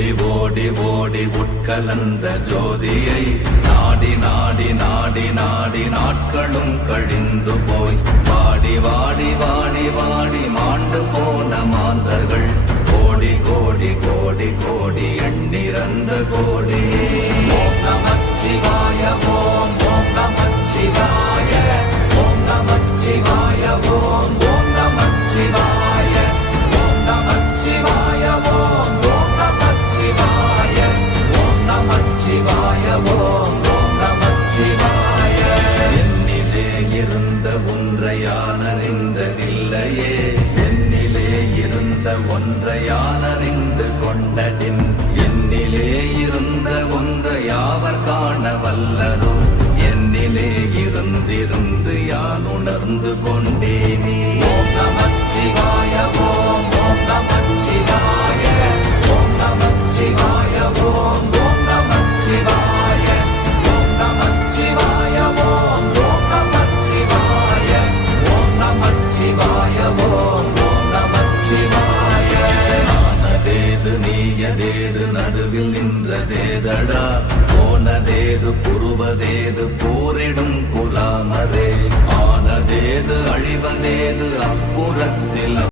ஓடி ஓடி ஓடி உட்கலந்த ஜோதியை நாடி நாடி நாடி நாடி நாட்களும் கழிந்து போய் வாடி வாடி வாடி வாடி மாண்டு போன மாந்தர்கள் கோடி கோடி கோடி கோடி எண்ணிறந்த கோடி. ஓம் நமச்சிவாய ஓம் ஓம் நமச்சிவாய ஓம் நமச்சிவாய ஓம் ஓம் நமச்சிவாய ஓம் நமச்சிவாய ஓம் ஓம் நமச்சிவாய ஓம் நமச்சிவாய ஓம் ஓம் நமச்சிவாய. என்னிலே இருந்த ஒன்றை யான் அறிந்ததில்லையே, என்னிலே இருந்த ஒன்றை யான் அறிந்து கொண்டடின், என்னிலே இருந்த ஒன்றை யாவர் காண வல்லரோ, என்னிலே இருந்திருந்து யான் உணர்ந்து கொண்டேனே. ஓம் நமச்சிவாய ஓம் ஓம் நமச்சிவாய ஓம் நமச்சிவாய ஓம் ஓம் நமச்சிவாய ஓம் நமச்சிவாய ஓம் ஓம் நமச்சிவாய ஓம் நமச்சிவாய ஓம் ஓம் நமச்சிவாய. நானதேது நீயதேது நடுவில் நின்றதேதடா, போனதேது புருவதேது போரிடும் குலாமரே, ஆனதேது அழிவதேது அப்புறத்தில்